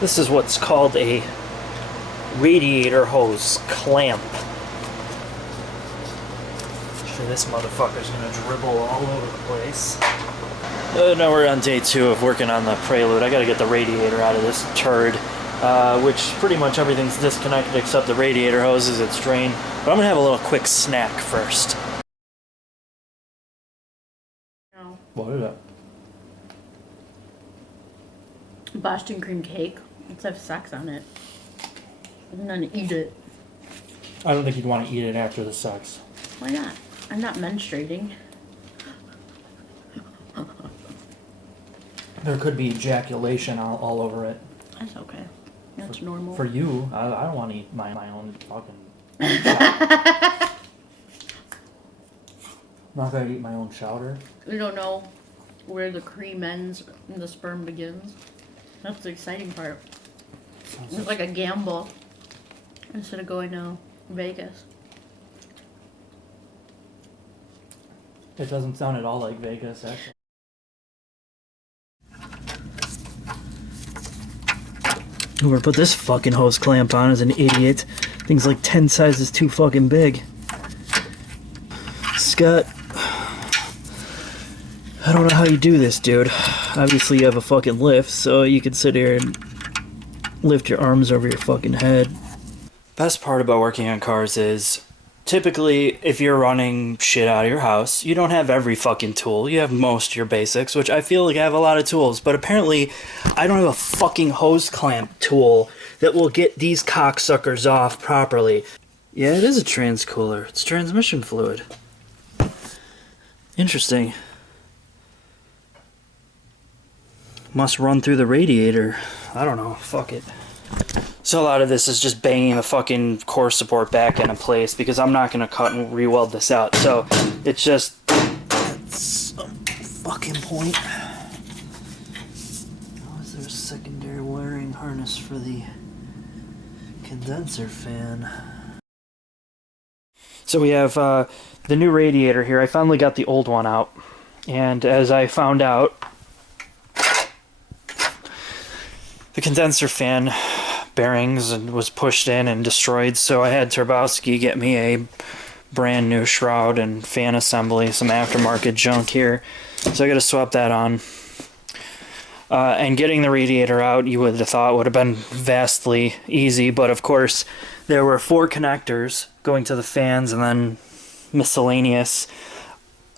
This is what's called a radiator hose clamp. Sure, this motherfucker's gonna dribble all over the place. Now we're on day 2 of working on the Prelude. I gotta get the radiator out of this turd, which pretty much everything's disconnected except the radiator hoses. It's drained. But I'm gonna have a little quick snack first. No. What is that? Boston cream cake. Let's have sex on it. And then eat it. I don't think you'd want to eat it after the sex. Why not? I'm not menstruating. There could be ejaculation all over it. That's okay. That's normal. For you, I don't want to eat my own fucking... I'm not going to eat my own chowder. We don't know where the cream ends and the sperm begins. That's the exciting part. It's like a gamble instead of going to Vegas. It doesn't sound at all like Vegas, actually. Whoever put this fucking hose clamp on is an idiot. Thing's like 10 sizes too fucking big. Scott, I don't know how you do this, dude. Obviously you have a fucking lift, so you can sit here and lift your arms over your fucking head. Best part about working on cars is, typically, if you're running shit out of your house, you don't have every fucking tool. You have most of your basics, which I feel like I have a lot of tools. But apparently, I don't have a fucking hose clamp tool that will get these cocksuckers off properly. Yeah, it is a transcooler. It's transmission fluid. Interesting. Must run through the radiator. I don't know. Fuck it. So a lot of this is just banging the fucking core support back into place because I'm not going to cut and re-weld this out. So it's just... That's some fucking point. How is there a secondary wiring harness for the condenser fan? So we have the new radiator here. I finally got the old one out. And as I found out, the condenser fan bearings and was pushed in and destroyed, so I had Turbowski get me a brand new shroud and fan assembly, some aftermarket junk here. So I gotta swap that on. And getting the radiator out, you would have thought would have been vastly easy, but of course there were 4 connectors going to the fans and then miscellaneous,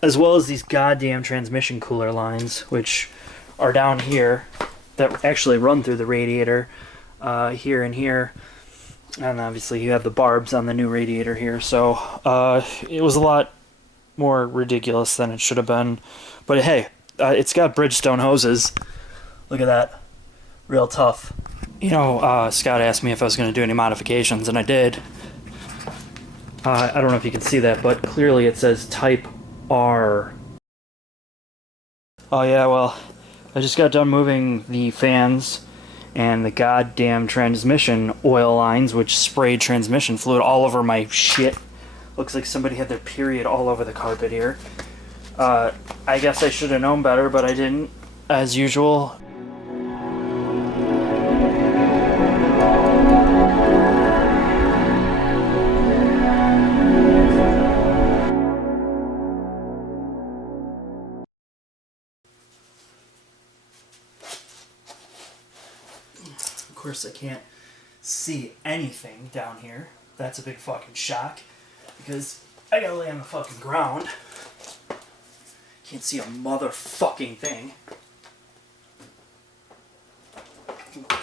as well as these goddamn transmission cooler lines, which are down here, that actually run through the radiator. Here and here, and obviously you have the barbs on the new radiator here, so it was a lot more ridiculous than it should have been, but hey, it's got Bridgestone hoses. Look at that, real tough. You know, Scott asked me if I was going to do any modifications, and I did. I don't know if you can see that, but clearly it says Type R. Oh yeah, well, I just got done moving the fans and the goddamn transmission oil lines, which sprayed transmission fluid all over my shit. Looks like somebody had their period all over the carpet here. I guess I should have known better, but I didn't, as usual. Of course I can't see anything down here. That's a big fucking shock, because I gotta lay on the fucking ground. Can't see a motherfucking thing.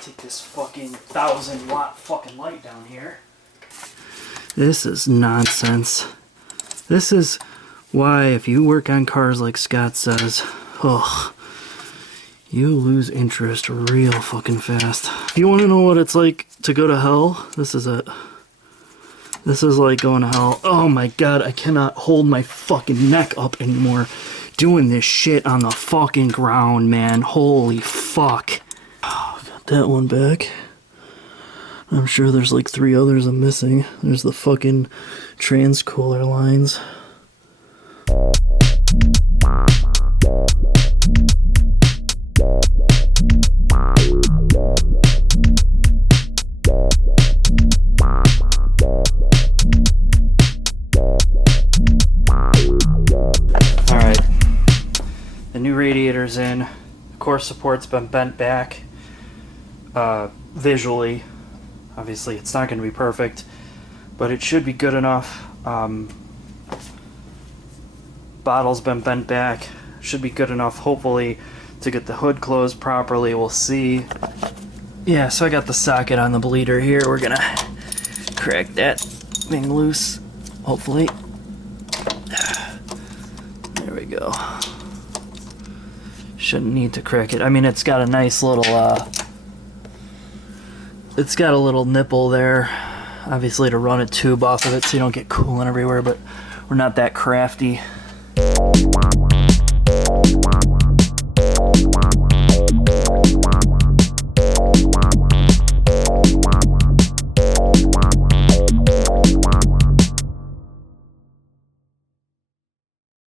Take this fucking 1,000-watt fucking light down here. This is nonsense. This is why if you work on cars like Scott says, ugh, you lose interest real fucking fast. If you want to know what it's like to go to hell, this is it. This is like going to hell. Oh my god, I cannot hold my fucking neck up anymore doing this shit on the fucking ground, man. Holy fuck. Oh, got that one back. I'm sure there's like 3 others I'm missing. There's the fucking transcooler lines. new radiator's in. The core support's been bent back visually. Obviously, it's not going to be perfect, but it should be good enough. Bottle's been bent back. Should be good enough, hopefully, to get the hood closed properly. We'll see. Yeah, so I got the socket on the bleeder here. We're going to crack that thing loose, hopefully. There we go. Shouldn't need to crack it. I mean, it's got a nice little, it's got a little nipple there, obviously, to run a tube off of it so you don't get coolant everywhere, but we're not that crafty.